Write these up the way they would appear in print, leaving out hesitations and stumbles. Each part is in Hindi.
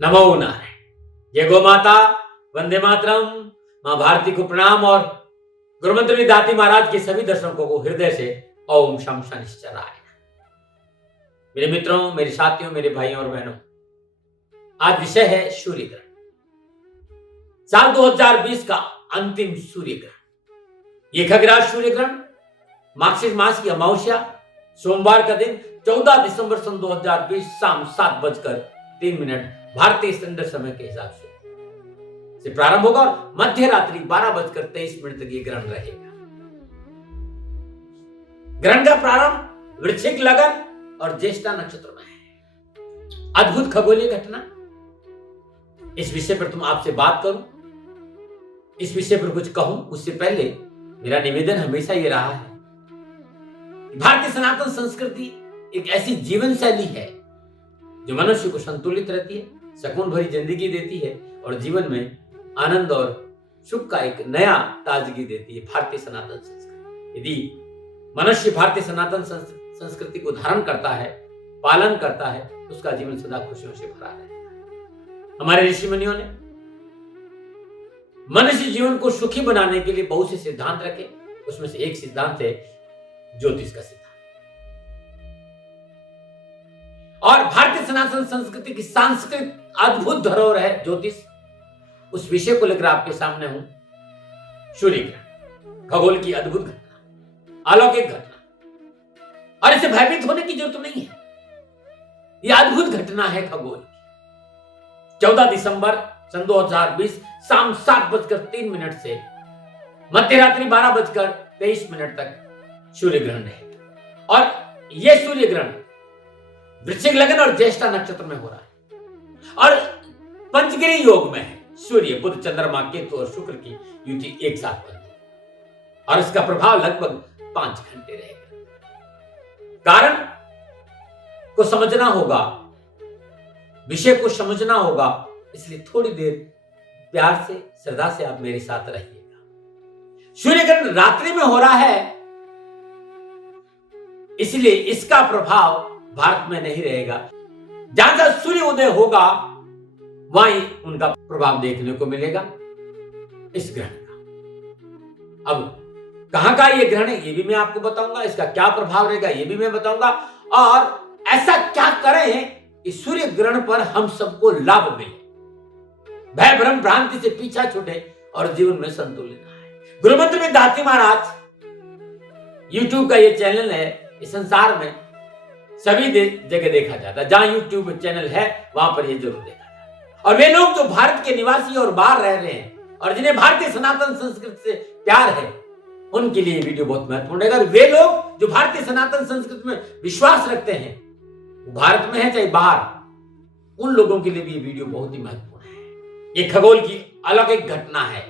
नमो नारायण। जय गौ माता, वंदे मातरम, मां भारती को प्रणाम और गुरुमंत्र दाती महाराज के सभी दर्शकों को हृदय से ओम शम शनिश्चराय। मेरे मित्रों, मेरे साथियों, मेरे भाइयों और बहनों, आज विषय है सूर्य ग्रहण। साल 2020 का अंतिम सूर्य ग्रहण। ये खगराज सूर्य ग्रहण मार्गशीर्ष मास की अमावस्या सोमवार का दिन 14 दिसंबर सन 2020 शाम 7:03 भारतीय स्टैंडर्ड समय के हिसाब से प्रारंभ होगा और मध्य रात्रि 12:23 तक ये ग्रहण रहेगा। ग्रहण का प्रारंभ वृश्चिक लगन और ज्येष्ठा नक्षत्र में है। अद्भुत खगोलीय घटना। इस विषय पर तुम आपसे बात करूं, इस विषय पर कुछ कहूं, उससे पहले मेरा निवेदन हमेशा ये रहा है, भारतीय सनातन संस्कृति एक ऐसी जीवन शैली है जो मनुष्य को संतुलित रहती है, सुकून भरी जिंदगी देती है और जीवन में आनंद और सुख का एक नया ताजगी देती है। भारतीय सनातन संस्कृति, यदि मनुष्य भारतीय सनातन संस्कृति को धारण करता है, पालन करता है, तो उसका जीवन सदा खुशियों से भरा रहेगा। हमारे ऋषि मुनियों ने मनुष्य जीवन को सुखी बनाने के लिए बहुत से सिद्धांत रखे। उसमें से एक सिद्धांत है ज्योतिष का सिद्धांत। और भारतीय सनातन संस्कृति की सांस्कृतिक अद्भुत धरोहर है ज्योतिष। उस विषय को लेकर आपके सामने हूं। सूर्य ग्रहण, खगोल की अद्भुत घटना, अलौकिक घटना, और इसे भयभीत होने की जरूरत नहीं है। यह अद्भुत घटना है खगोल की। 14 दिसंबर सन 2020 शाम 7:03 से मध्य रात्रि 12:23 तक सूर्य ग्रहण रहेगा। और यह सूर्य ग्रहण वृश्चिक लगन और ज्येष्ठा नक्षत्र में हो रहा है और पंचगिरी योग में है। सूर्य, बुध, चंद्रमा, केतु और शुक्र की युति एक साथ बनती है और इसका प्रभाव लगभग 5 घंटे रहेगा। कारण को समझना होगा, विषय को समझना होगा, इसलिए थोड़ी देर प्यार से, श्रद्धा से आप मेरे साथ रहिएगा। सूर्य ग्रहण रात्रि में हो रहा है, इसलिए इसका प्रभाव भारत में नहीं रहेगा। जहां जहां सूर्य उदय होगा वहीं उनका प्रभाव देखने को मिलेगा इस ग्रहण का। अब कहां का ये ग्रहण है ये भी मैं आपको बताऊंगा, इसका क्या प्रभाव रहेगा ये भी मैं बताऊंगा, और ऐसा क्या करें कि सूर्य ग्रहण पर हम सबको लाभ मिले, भय भ्रम भ्रांति से पीछा छूटे और जीवन में संतुलित आए। गुरुमंत्र में दाती महाराज यूट्यूब का ये चैनल है, इस संसार में सभी जगह देखा जाता है। जहां यूट्यूब चैनल है वहां पर ये जरूर देखा जाता है। और वे लोग जो भारत के निवासी और बाहर रह रहे हैं और जिन्हें भारतीय सनातन संस्कृति से प्यार है, उनके लिए वीडियो बहुत महत्वपूर्ण है। और वे लोग जो भारतीय सनातन संस्कृति में विश्वास रखते हैं, वो भारत में है चाहे बाहर, उन लोगों के लिए भी ये वीडियो बहुत ही महत्वपूर्ण है। ये खगोल की अलौकिक घटना है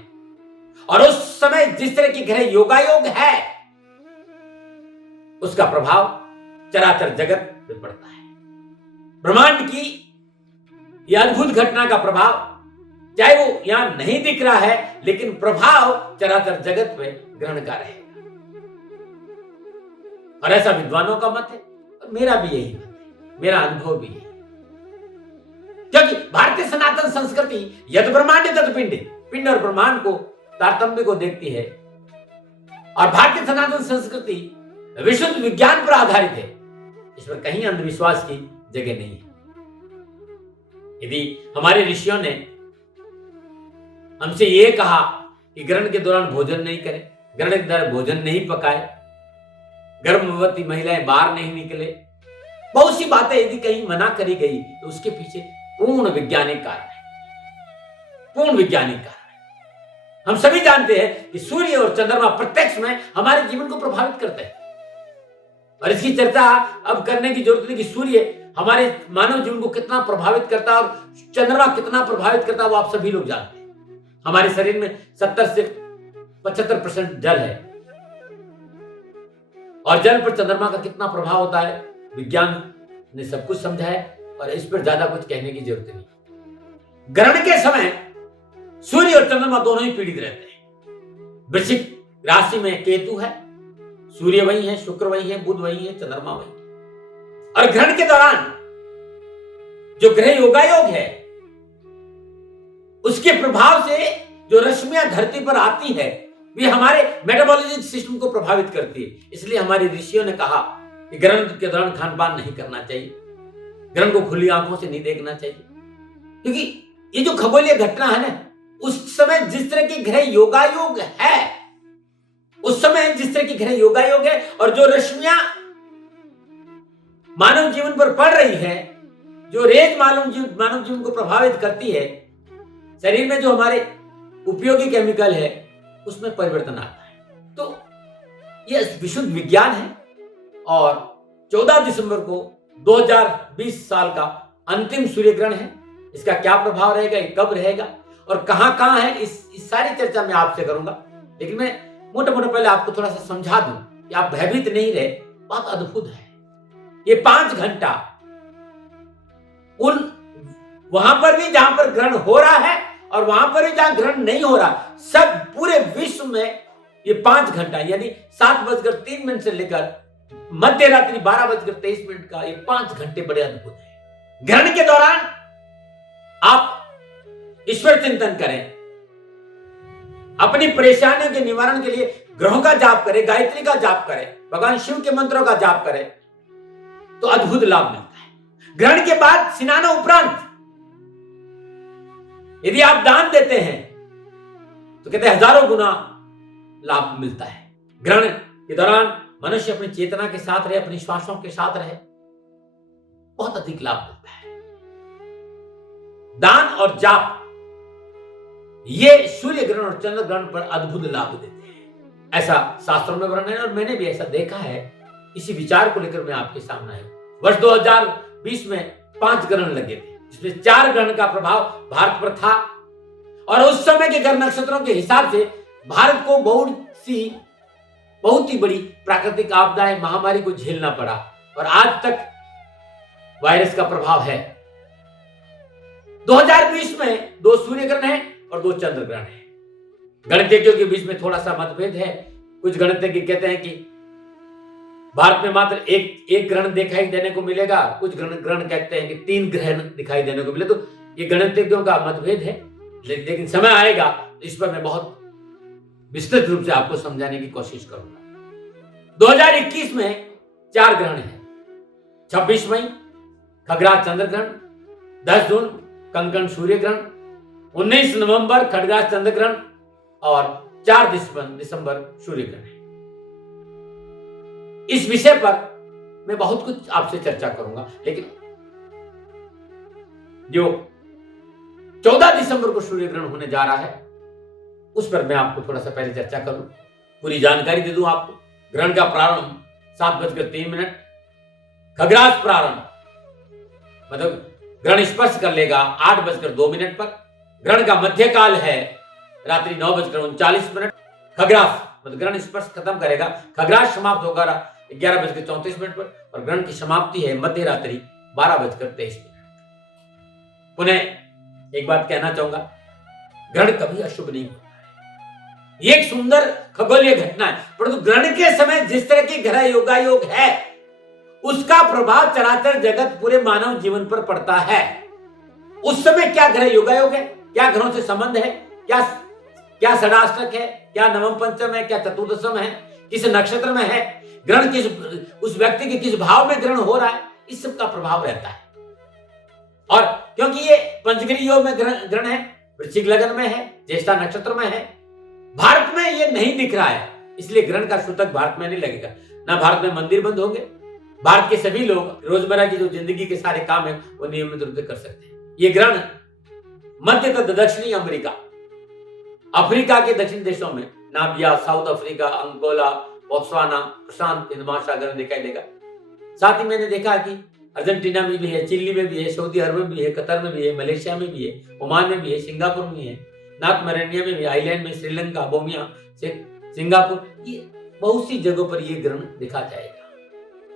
और उस समय जिस तरह के ग्रह योगायोग है उसका प्रभाव चराचर जगत में पड़ता है। ब्रह्मांड की यह अद्भुत घटना का प्रभाव, चाहे वो यहां नहीं दिख रहा है, लेकिन प्रभाव चराचर जगत में ग्रहण का रहेगा। और ऐसा विद्वानों का मत है और मेरा भी यही मत है, मेरा अनुभव भी है। क्योंकि भारतीय सनातन संस्कृति यद ब्रह्मांड तद पिंड, पिंड और ब्रह्मांड को, तारतम्य को देखती है। और भारतीय सनातन संस्कृति विशुद्ध विज्ञान पर आधारित है। इस पर कहीं अंधविश्वास की जगह नहीं है। यदि हमारे ऋषियों ने हमसे यह कहा कि ग्रहण के दौरान भोजन नहीं करें, ग्रहण के दौरान भोजन नहीं पकाए, गर्भवती महिलाएं बाहर नहीं निकले, बहुत सी बातें यदि कहीं मना करी गई तो उसके पीछे पूर्ण वैज्ञानिक कारण है। पूर्ण वैज्ञानिक कारण है। हम सभी जानते हैं कि सूर्य और चंद्रमा प्रत्यक्ष में हमारे जीवन को प्रभावित करते हैं और इसकी चर्चा अब करने की जरूरत नहीं कि सूर्य हमारे मानव जीवन को कितना प्रभावित करता है और चंद्रमा कितना प्रभावित करता है, वो आप सभी लोग जानते हैं। हमारे शरीर में 70 से 75% जल है और जल पर चंद्रमा का कितना प्रभाव होता है विज्ञान ने सब कुछ समझा है और इस पर ज्यादा कुछ कहने की जरूरत नहीं। ग्रहण के समय सूर्य और चंद्रमा दोनों ही पीड़ित रहते हैं। वृश्चिक राशि में केतु है, सूर्य वही है, शुक्र वही है, बुध वही है, चंद्रमा वही है। और ग्रहण के दौरान जो ग्रह योगायोग है उसके प्रभाव से जो रश्मियां धरती पर आती है वे हमारे मेटाबॉलिज्म सिस्टम को प्रभावित करती है। इसलिए हमारे ऋषियों ने कहा कि ग्रहण के दौरान खान पान नहीं करना चाहिए, ग्रहण को खुली आंखों से नहीं देखना चाहिए, क्योंकि ये जो खगोलीय घटना है ना, उस समय जिस तरह की ग्रह योगायोग है, उस समय जिस तरह की ग्रह योगायोग है और जो रश्मियां मानव जीवन पर पड़ रही है, जो रेज मानव जीवन को प्रभावित करती है, शरीर में जो हमारे उपयोगी केमिकल है उसमें परिवर्तन आता है। तो यह विशुद्ध विज्ञान है। और 14 दिसंबर को 2020 साल का अंतिम सूर्य ग्रहण है। इसका क्या प्रभाव रहेगा, ये कब रहेगा और कहां है, इस सारी चर्चा मैं आपसे करूंगा। लेकिन मैं मोटा पहले आपको थोड़ा सा समझा दूं कि आप भयभीत नहीं रहे। बहुत अद्भुत है ये 5 घंटा। उन वहां पर भी जहां पर ग्रहण हो रहा है और वहां पर भी जहां ग्रहण नहीं हो रहा, सब पूरे विश्व में ये 5 घंटा यानी 7:03 से लेकर मध्य रात्रि 12:23 का ये 5 घंटे बड़े अद्भुत है। ग्रहण के दौरान आप ईश्वर चिंतन करें, अपनी परेशानियों के निवारण के लिए ग्रहों का जाप करें, गायत्री का जाप करें, भगवान शिव के मंत्रों का जाप करें तो अद्भुत लाभ मिलता है। ग्रहण के बाद स्नान उपरांत यदि आप दान देते हैं तो कहते हैं हजारों गुना लाभ मिलता है। ग्रहण के दौरान मनुष्य अपनी चेतना के साथ रहे, अपनी श्वासों के साथ रहे, बहुत अधिक लाभ मिलता है। दान और जाप ये सूर्य ग्रहण और चंद्र ग्रहण पर अद्भुत लाभ देते हैं, ऐसा शास्त्रों में वर्णन है और मैंने भी ऐसा देखा है। इसी विचार को लेकर मैं आपके सामने आया। वर्ष 2020 में 5 ग्रहण लगे थे, जिसमें 4 ग्रहण का प्रभाव भारत पर था और उस समय के ग्रह नक्षत्रों के हिसाब से भारत को बहुत ही बड़ी प्राकृतिक आपदाएं, महामारी को झेलना पड़ा और आज तक वायरस का प्रभाव है। 2020 में 2 सूर्य ग्रहण है और 2 चंद्र ग्रहण है। गणितज्ञों के बीच में थोड़ा सा मतभेद है। कुछ गणितज्ञ कहते हैं कि भारत में मात्र एक ग्रहण दिखाई देने को मिलेगा, कुछ ग्रहण कहते हैं कि 3 ग्रहण दिखाई देने को मिले। तो ये गणितज्ञों का मतभेद है, लेकिन समय आएगा तो इस पर मैं बहुत विस्तृत रूप से आपको समझाने की कोशिश करूंगा। 2021 में 4 ग्रहण है। 26 मई खगराज चंद्र ग्रहण, 10 जून कंकण सूर्य ग्रहण, 19 नवंबर खडगास चंद्र ग्रहण और 4 दिसंबर सूर्य ग्रहण है। इस विषय पर मैं बहुत कुछ आपसे चर्चा करूंगा, लेकिन जो 14 दिसंबर को सूर्य ग्रहण होने जा रहा है उस पर मैं आपको थोड़ा सा पहले चर्चा करूं, पूरी जानकारी दे दूं आपको। ग्रहण का प्रारंभ 7:03, खगरास प्रारंभ मतलब ग्रहण स्पर्श कर लेगा 8:02 पर। ग्रहण का मध्यकाल है रात्रि 9:39। खगरास मतलब ग्रहण स्पर्श खत्म करेगा, खगरास समाप्त होगा 11:34 पर और ग्रहण की समाप्ति है मध्य रात्रि 12:23। पुनः एक बात कहना चाहूंगा, ग्रहण कभी अशुभ नहीं होता है। ये एक सुंदर खगोलीय घटना है, परंतु ग्रहण के समय जिस तरह की ग्रह योगायोग है उसका प्रभाव चराचर जगत पूरे मानव जीवन पर पड़ता है। उस समय क्या ग्रह योगायोग है, क्या ग्रहों से संबंध है, क्या षडाष्टक है, क्या नवम पंचम है, क्या चतुर्दशम है, किस नक्षत्र में है, ग्रहण किस उस व्यक्ति के किस भाव में ग्रहण हो रहा है, इस सब का प्रभाव रहता है। और क्योंकि ये पंचगिरी योग में ग्रहण है, वृश्चिक लग्न में है, ज्येष्ठा नक्षत्र में है, भारत में ये नहीं दिख रहा है, इसलिए ग्रहण का सूतक भारत में नहीं लगेगा। ना भारत में मंदिर बंद होंगे, भारत के सभी लोग रोजमर्रा की जो जिंदगी के सारे काम है वो नियमित रूप से कर सकते हैं। ये ग्रहण मध्य तथा दक्षिणी अमेरिका, अफ्रीका के दक्षिण देशों में Namibia, South Africa, Angola, Botswana, प्रशांत हिंद महासागर में दिखाई देगा। साथ ही मैंने देखा कि अर्जेंटीना में भी है, चिली में भी है, सऊदी अरब में भी है, कतर में भी है, मलेशिया में भी है, ओमान में भी है, सिंगापुर में है, नॉर्थ मरेनिया में भी, आइलैंड में, श्रीलंका, बोमिया, सिंगापुर, ये बहुत सी जगहों पर यह ग्रहण देखा जाएगा।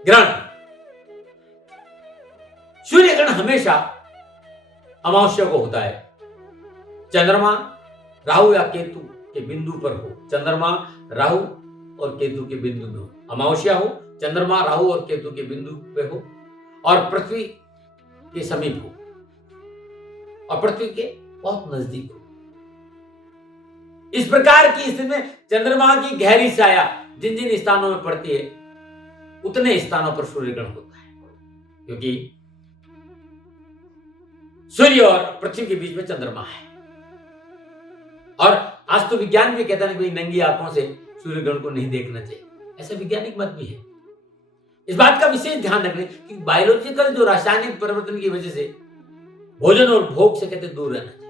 ग्रहण, सूर्य ग्रहण हमेशा अमावस्या को होता है। चंद्रमा राहु या केतु के बिंदु पर हो, चंद्रमा राहु और केतु के बिंदु में हो, अमावस्या हो, चंद्रमा राहु और केतु के बिंदु पे हो और पृथ्वी के समीप हो और पृथ्वी के बहुत नजदीक हो। इस प्रकार की स्थिति में चंद्रमा की गहरी छाया जिन जिन स्थानों में पड़ती है उतने स्थानों पर सूर्य ग्रहण होता है, क्योंकि सूर्य और पृथ्वी के बीच में चंद्रमा है। और आज तो विज्ञान भी कहता है कि नंगी आंखों से सूर्य ग्रहण को नहीं देखना चाहिए, ऐसा वैज्ञानिक मत भी है। इस बात का विशेष ध्यान रखना कि बायोलॉजिकल जो रासायनिक परिवर्तन की वजह से भोजन और भोग से कहते दूर रहना चाहिए।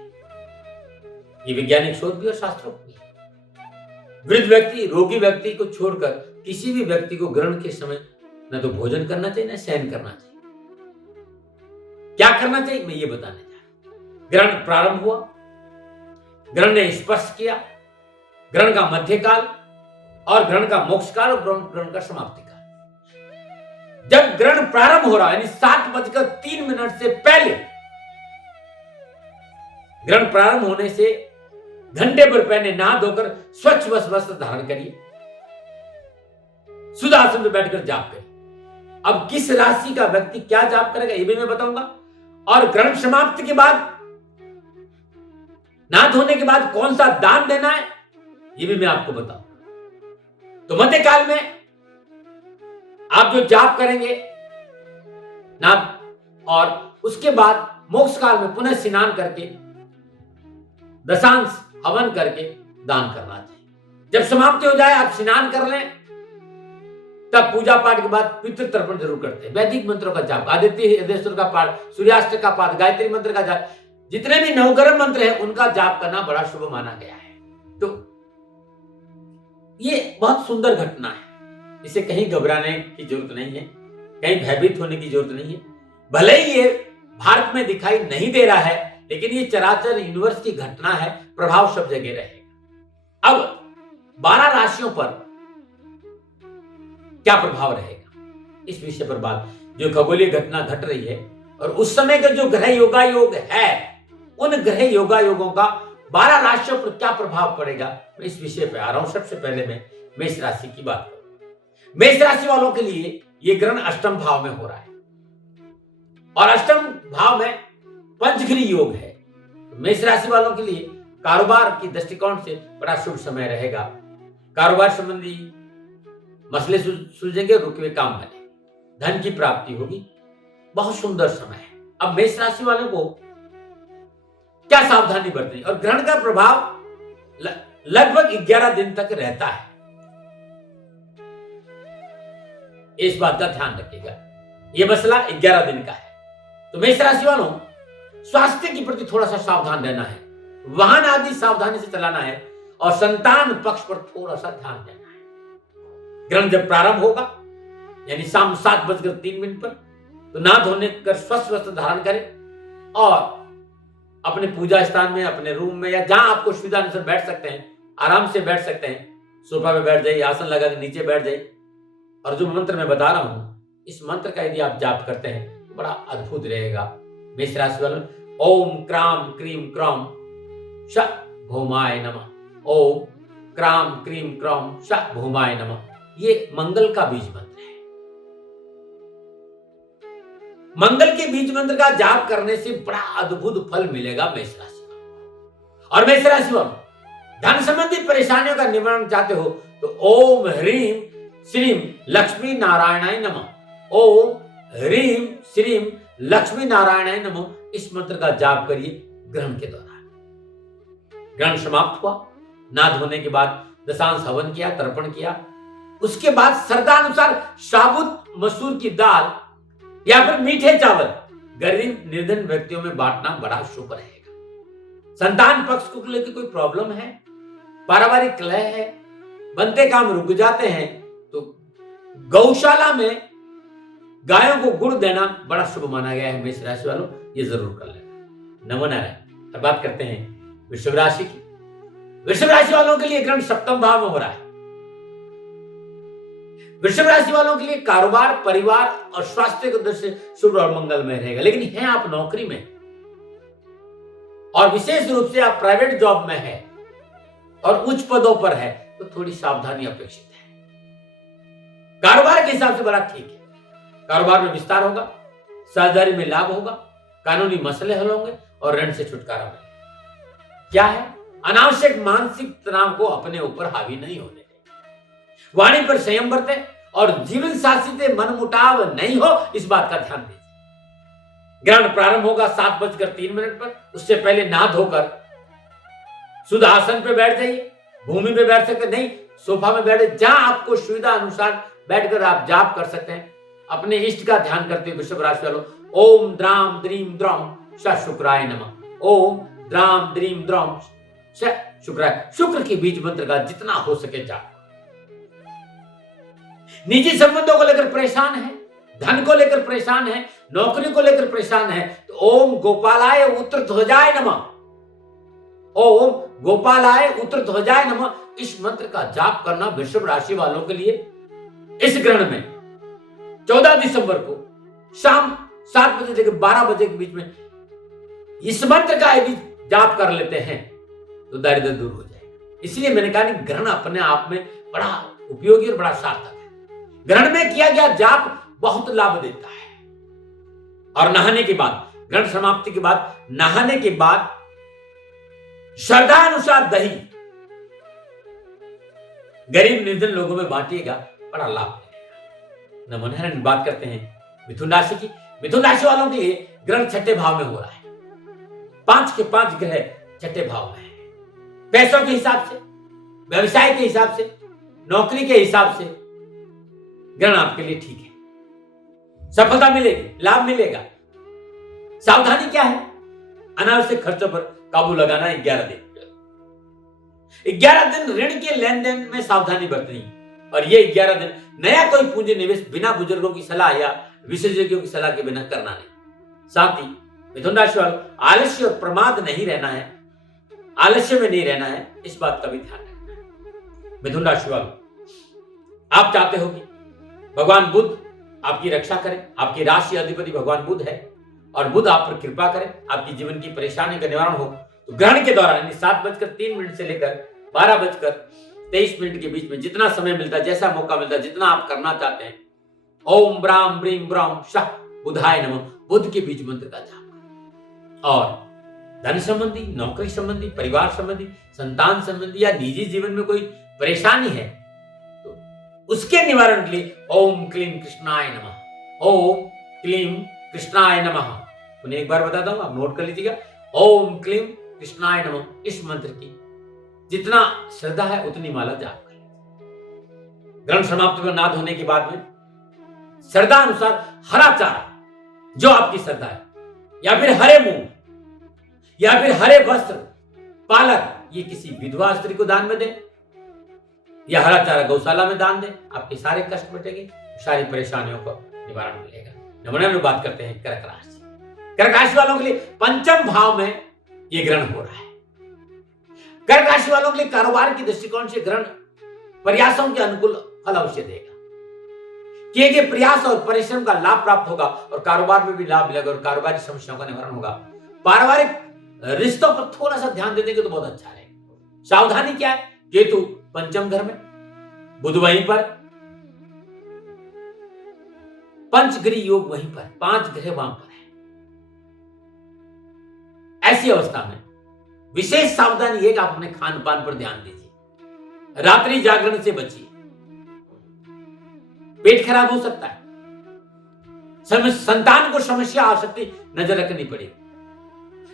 ये वैज्ञानिक शोध भी और शास्त्रों भी है। वृद्ध व्यक्ति, रोगी व्यक्ति को छोड़कर किसी भी व्यक्ति को ग्रहण के समय न तो भोजन करना चाहिए न शयन करना चाहिए। क्या करना चाहिए मैं ये बताने जा रहा हूं। ग्रहण प्रारंभ हुआ, ग्रहण ने स्पर्श किया, ग्रहण का मध्यकाल और ग्रहण का मोक्ष काल और ग्रहण का समाप्ति काल। जब ग्रहण प्रारंभ हो रहा है यानी 7:03 से पहले, ग्रहण प्रारंभ होने से घंटे भर पहले नहा धोकर स्वच्छ वस्त्र धारण करिए, शुद्ध आसन में बैठकर जाप करिए। अब किस राशि का व्यक्ति क्या जाप करेगा ये भी मैं बताऊंगा, और ग्रहण समाप्ति के बाद नहा धोने के बाद कौन सा दान देना है ये भी मैं आपको बताऊंगा। तो मध्यकाल में आप जो जाप करेंगे ना, और उसके बाद मोक्ष काल में पुनः स्नान करके दशांश हवन करके दान करना चाहिए। जब समाप्ति हो जाए आप स्नान कर लें, तब पूजा पाठ के बाद पितृ तर्पण जरूर करते हैं। वैदिक मंत्रों का जाप, आदित्य हृदयेश्वर का पाठ, सूर्याष्टक का पाठ, गायत्री मंत्र का जाप, जितने भी नवग्रह मंत्र हैं उनका जाप करना बड़ा शुभ माना गया है। तो ये बहुत सुंदर घटना है, इसे कहीं घबराने की जरूरत नहीं है, कहीं भयभीत होने की जरूरत नहीं है। भले ही ये भारत में दिखाई नहीं दे रहा है, लेकिन ये चराचर यूनिवर्स की घटना है, प्रभाव सब जगह रहेगा। अब 12 राशियों पर क्या प्रभाव रहेगा इस विषय पर बात, जो खगोलीय घटना घट रही है और उस समय का जो ग्रह योगायोग है, उन ग्रह योगायोगों का 12 राशियों पर क्या प्रभाव पड़ेगा, मैं इस विषय पे आ रहा हूं। सबसे पहले मैं मेष राशि की बात करूं। मेष राशि वालों के लिए यह ग्रहण अष्टम भाव में हो रहा है और अष्टम भाव में पंचग्री योग है। मेष राशि वालों के लिए कारोबार की दृष्टिकोण से बड़ा शुभ समय रहेगा। कारोबार संबंधी मसले सुलझेंगे, रुके हुए काम बने, धन की प्राप्ति होगी, बहुत सुंदर समय है। अब मेष राशि वालों को क्या सावधानी बरतनी, और ग्रहण का प्रभाव लगभग 11 दिन तक रहता है, इस बात का ध्यान रखिएगा। यह मसला 11 दिन का है। तो मेष राशि वालों स्वास्थ्य के प्रति थोड़ा सा सावधान रहना है, वाहन आदि सावधानी से चलाना है और संतान पक्ष पर थोड़ा सा ध्यान देना है। ग्रहण जब प्रारंभ होगा यानी शाम 7:03 पर, तो नहा धोने कर स्वस्थ वस्त्र धारण करें और अपने पूजा स्थान में, अपने रूम में या जहां आपको सुविधा अनुसार बैठ सकते हैं, आराम से बैठ सकते हैं, सोफा पे बैठ जाइए, आसन लगा के नीचे बैठ जाइए। और जो मंत्र मैं बता रहा हूं, इस मंत्र का यदि आप जाप करते हैं तो बड़ा अद्भुत रहेगा। मेष राशि वालों, ओम क्राम क्रीम क्रौम श भौमाय नमः, ओम क्राम क्रीम क्रौम श भौमाय नमः, ये मंगल का बीज मंत्र है। मंगल के बीज मंत्र का जाप करने से बड़ा अद्भुत फल मिलेगा मेष राशि वालों। और मेष राशि वालों, धन संबंधी परेशानियों का निवारण चाहते हो तो ओम ह्रीम श्रीम लक्ष्मी नारायणाय नमः, ओम ह्रीम श्रीम लक्ष्मी नारायणाय नमः, इस मंत्र का जाप करिए ग्रहण के दौरान। ग्रहण समाप्त हुआ, नहा धोने के बाद दशांश हवन किया, तर्पण किया, उसके बाद श्रद्धानुसार साबुत मसूर की दाल या फिर मीठे चावल गरीब निर्धन व्यक्तियों में बांटना बड़ा शुभ रहेगा। संतान पक्ष को लेकर कोई प्रॉब्लम है, पारिवारिक कलह है, बनते काम रुक जाते हैं, तो गौशाला में गायों को गुड़ देना बड़ा शुभ माना गया है। मेष राशि वालों ये जरूर कर लेना। नमो नारायण। अब बात करते हैं वृषभ राशि की। वृषभ राशि वालों के लिए ग्रहण सप्तम भाव में हो रहा है। वृषभ राशि वालों के लिए कारोबार, परिवार और स्वास्थ्य की दृष्टि से शुभ और मंगलमय रहेगा। लेकिन हैं आप नौकरी में और विशेष रूप से आप प्राइवेट जॉब में है और उच्च पदों पर है, तो थोड़ी सावधानी अपेक्षित है। कारोबार के हिसाब से बड़ा ठीक है। कारोबार में विस्तार होगा, साझेदारी में लाभ होगा, कानूनी मसले हल होंगे और ऋण से छुटकारा मिलेगा। क्या है अनावश्यक मानसिक तनाव को अपने ऊपर हावी नहीं होने दें। वाणी पर संयम बरतें और जीवन साथी से मनमुटाव नहीं हो, इस बात का ध्यान दीजिए। ग्रहण प्रारंभ होगा 7:03 पर। उससे पहले नहा धोकर शुद्ध आसन पे बैठ जाइए। भूमि पे बैठ सकते नहीं, सोफा में बैठे, जहां आपको सुविधा अनुसार बैठकर आप जाप कर सकते हैं। अपने इष्ट का ध्यान करते हुए वृषभ राशि वालों, ओम द्राम द्रीम द्रौम श शुक्राय नमः। ओम द्राम द्रीम द्रौम श शुक्राय। शुक्र के बीज मंत्र का जितना हो सके जाप। निजी संबंधों को लेकर परेशान है, धन को लेकर परेशान है, नौकरी को लेकर परेशान है, तो ओम गोपालाय उत्तर ध्वजाय नमः, ओम गोपालाय उत्तर ध्वजाय नमः, इस मंत्र का जाप करना वृषभ राशि वालों के लिए इस ग्रहण में 14 दिसंबर को शाम 7 बजे से 12 बजे के बीच में इस मंत्र का यदि जाप कर लेते हैं तो दारिद्र्य दूर हो जाएगा। इसलिए मैंने कहा कि ग्रहण अपने आप में बड़ा उपयोगी और बड़ा सार्थक है। ग्रहण में किया गया जाप बहुत लाभ देता है। और नहाने के बाद, ग्रहण समाप्ति के बाद, नहाने के बाद श्रद्धा अनुसार दही गरीब निर्धन लोगों में बांटिएगा, बड़ा लाभ मिलेगा। नमन बात करते हैं मिथुन राशि की। मिथुन राशि वालों के लिए ग्रहण छठे भाव में हो रहा है। 5 के 5 ग्रह छठे भाव में है। पैसों के हिसाब से, व्यवसाय के हिसाब से, नौकरी के हिसाब से ग्रहण आपके लिए ठीक है। सफलता मिलेगी, लाभ मिलेगा। सावधानी क्या है? अनावश्यक खर्चों पर काबू लगाना। 11 दिन ऋण के लेन देन में सावधानी बरतनी। और ये 11 दिन नया कोई पूंजी निवेश बिना बुजुर्गों की सलाह या विशेषज्ञों की सलाह के बिना करना नहीं। साथ ही मिथुन राशि वालों, आलस्य और प्रमाद नहीं रहना है, आलस्य में नहीं रहना है, इस बात का भी ध्यान रखना है। मिथुन राशि वालों, आप चाहते हो कि भगवान बुध आपकी रक्षा करें। आपकी राशि अधिपति भगवान बुध है और बुध आप पर कृपा करें, आपकी जीवन की परेशानी का निवारण हो। तो ग्रहण के दौरान यानी 7:03 से लेकर 12:23 के बीच में जितना समय मिलता है, जैसा मौका मिलता है, जितना आप करना चाहते हैं, ओम ब्राम ब्रीम ब्राम शाह बुधाय नमः, बुध के बीज मंत्र का जाप। और धन संबंधी, नौकरी संबंधी, परिवार संबंधी, संतान संबंधी या निजी जीवन में कोई परेशानी है तो उसके निवारण के लिए ओम क्लीम कृष्णाय नमः, ओम क्लीम कृष्णाय नमः। उन्हें एक बार बताता हूं, आप नोट कर लीजिएगा। ओम क्लीम कृष्णाय नमः, इस मंत्र की जितना श्रद्धा है उतनी माला जाप करें। ग्रहण समाप्ति पर नाद होने के बाद में श्रद्धा अनुसार हरा चारा, जो आपकी श्रद्धा है, या फिर हरे मूंग, या फिर हरे वस्त्र, पालक, ये किसी विधवा स्त्री को दान में दें, या हरा चारा गौशाला में दान दें। आपके सारे कष्ट मिटेंगे, सारी परेशानियों का निवारण मिलेगा। नमूने में बात करते हैं कर्क राशि। कर्क राशि वालों के लिए पंचम भाव में यह ग्रहण हो रहा है। कर्क राशि वालों के लिए कारोबार की दृष्टिकोण से ग्रहण प्रयासों के अनुकूल फल अवश्य देगा। किए गए प्रयास और परिश्रम का लाभ प्राप्त होगा और कारोबार में भी लाभ मिलेगा और कारोबारी समस्याओं का निवारण होगा। पारिवारिक रिश्तों पर थोड़ा सा ध्यान दे देंगे तो बहुत अच्छा रहेगा। सावधानी क्या है? केतु पंचम घर में, बुध वहीं पर, पंचग्रह योग वहीं पर, 5 ग्रह वहां पर है। ऐसी अवस्था में विशेष सावधानी है कि आप अपने खान पान पर ध्यान दीजिए। रात्रि जागरण से बचिए, पेट खराब हो सकता है, संतान को समस्या आ सकती, नजर रखनी पड़ेगी।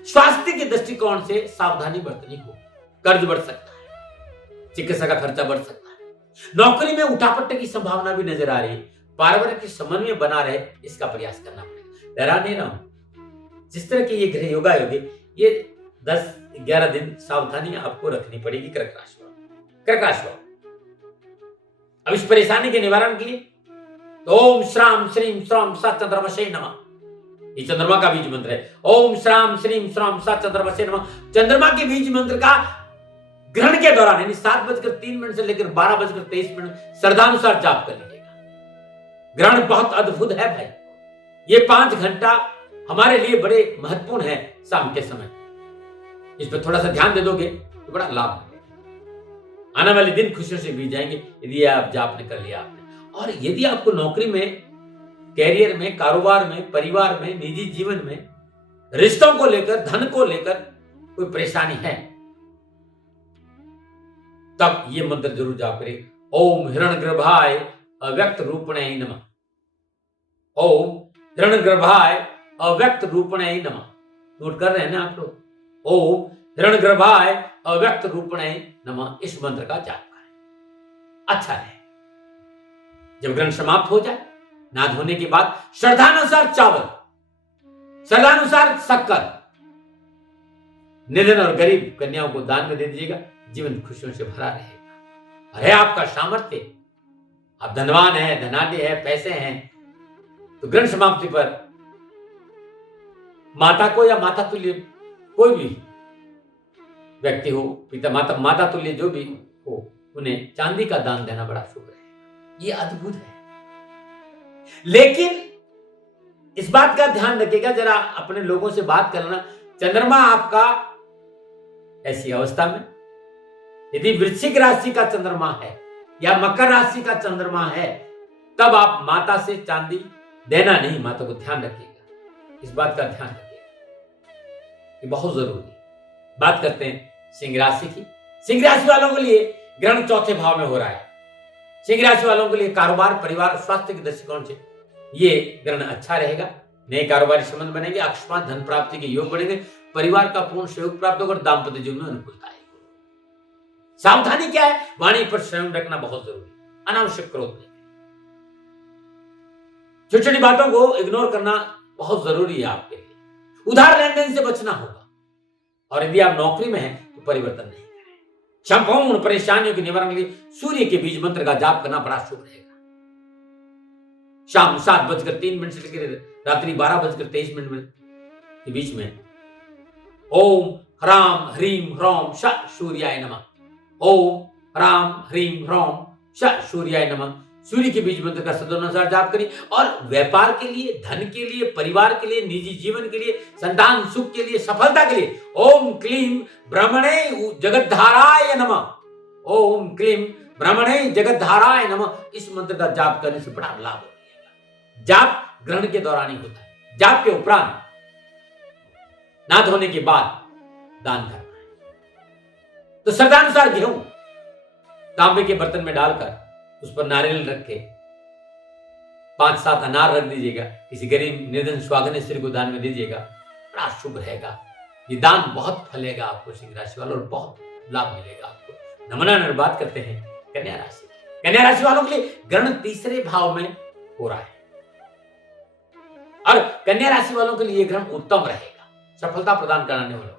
स्वास्थ्य के दृष्टिकोण से सावधानी बरतनी हो। कर्ज बढ़ सकता है, चिकित्सा का खर्चा बढ़ सकता है, नौकरी में उठापट्टे की संभावना भी नजर आ रही है। पारिवारिक समन्वय बना रहे, इसका प्रयास करना पड़ेगा। डरा नहीं रहा हूं। जिस तरह के ये ग्रह योगा योगी, ये 10-11 दिन सावधानी आपको रखनी पड़ेगी। कर्क राशि वालों, कर्क राशि वालों, अब इस परेशानी के निवारण के लिए तो ओम श्राम श्रीम श्राम सा चंद्रमसे नमः, ये चंद्रमा का बीज मंत्र है। ओम श्राम श्रीम श्राम सा चंद्रमसे नमः, चंद्रमा के बीज मंत्र का ग्रहण के दौरान यानी 7:03 से लेकर 12:23 श्रद्धानुसार जाप कर लीजिएगा। ग्रहण बहुत अद्भुत है भाई। ये 5 घंटा हमारे लिए बड़े महत्वपूर्ण है शाम के समय। इस पर थोड़ा सा ध्यान दे दोगे तो बड़ा लाभ मिलेगा। आने वाले दिन खुशियों से बीत जाएंगे यदि आप जाप ने कर लिया आपने। और यदि आपको नौकरी में, कैरियर में, कारोबार में, परिवार में, निजी जीवन में, रिश्तों को लेकर, धन को लेकर कोई परेशानी है तब ये मंत्र जरूर जाप करें। ओम हिरण्यगर्भाय अव्यक्त रूपणे नमः। ओम हिरण्यगर्भाय अव्यक्त रूपणे नमः। नोट कर रहे हैं ना आप लोग? ओम हिरण्यगर्भाय अव्यक्त रूपणे नमः, इस मंत्र का जाप करें, अच्छा रहे। जब ग्रहण समाप्त हो जाए, नहा धोने के बाद श्रद्धानुसार चावल, श्रद्धानुसार शक्कर निर्धन और गरीब कन्याओं को दान में दे दीजिएगा। जीवन खुशियों से भरा रहेगा। और है आपका सामर्थ्य, आप धनवान है, धनाढ्य है, पैसे हैं, तो ग्रहण समाप्ति पर माता को या माता तुल्य कोई भी व्यक्ति हो, पिता माता तुल्य जो भी हो, उन्हें चांदी का दान देना बड़ा शुभ है। ये अद्भुत है। लेकिन इस बात का ध्यान रखिएगा, जरा अपने लोगों से बात करना। चंद्रमा आपका ऐसी अवस्था में, यदि वृश्चिक राशि का चंद्रमा है या मकर राशि का चंद्रमा है, तब आप माता से चांदी देना नहीं। माता को ध्यान रखिएगा, इस बात का ध्यान रखिएगा, ये बहुत जरूरी है। बात करते हैं सिंह राशि की। सिंह राशि वालों के लिए ग्रहण चौथे भाव में हो रहा है। सिंह राशि वालों के लिए कारोबार, परिवार, स्वास्थ्य के दृष्टिकोण से ये ग्रहण अच्छा रहेगा। नए कारोबारी संबंध बनेंगे, अकस्मात धन प्राप्ति के योग बढ़ेंगे, परिवार का पूर्ण सहयोग प्राप्त होगा, दाम्पत्य जीवन में अनुकूलता आएगी। सावधानी क्या है? वाणी पर संयम रखना बहुत जरूरी, अनावश्यक क्रोध नहीं, छोटी छोटी बातों को इग्नोर करना बहुत जरूरी है आपके लिए। उधार लेन देन से बचना होगा, और यदि आप नौकरी में हैं तो परिवर्तन नहीं करें। संपूर्ण परेशानियों के निवारण के लिए सूर्य के बीज मंत्र का जाप करना बड़ा शुभ रहेगा। शाम 7:03 से लेकर रात्रि 12:23 के बीच में ओम ह्राम ह्रीम ह्रौम श सूर्याय नमः, ओम ह्राम ह्रीम ह्रौम श सूर्याय नमः, सूर्य के बीज मंत्र का सदनुसार जाप करिए। और व्यापार के लिए, धन के लिए, परिवार के लिए, निजी जीवन के लिए, संतान सुख के लिए, सफलता के लिए ओम क्लीम ब्रह्मणे जगद्धाराय नमः, ओम क्लीम ब्रह्मणे जगद्धाराय नमः, इस मंत्र का जाप करने से बड़ा लाभ होगा। जाप ग्रहण के दौरान ही होता है। जाप के उपरांत ना धोने के बाद दान करना है। तो श्रद्धानुसार गेहूं तांबे के बर्तन में डालकर उस पर नारियल रख के 5-7 अनार रख दीजिएगा। किसी गरीब निर्धन स्वागन स्त्री को दान में दीजिएगा, बड़ा शुभ रहेगा। ये दान बहुत फलेगा आपको सिंह राशि वालों, और बहुत लाभ मिलेगा आपको। नमूना बात करते हैं कन्या राशि। कन्या राशि वालों के लिए ग्रहण तीसरे भाव में हो रहा है, और कन्या राशि वालों के लिए ग्रहण उत्तम रहेगा, सफलता प्रदान कराने वाला होगा।